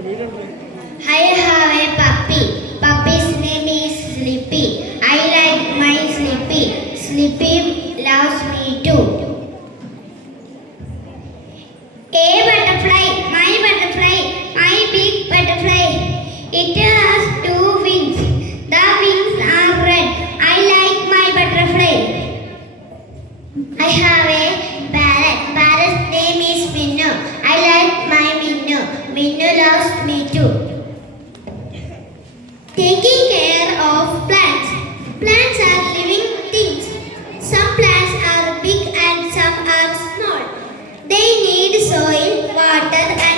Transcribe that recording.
I have a puppy. Puppy's name is Sleepy. I like my Sleepy. Sleepy loves me too. A butterfly, my big butterfly. It has two wings. The wings are red. I like my butterfly. I have a parrot. Parrot's name is Minnu. I like my Minnu. Minnu loves me too. Taking care of plants. Plants are living things. Some plants are big and some are small. They need soil, water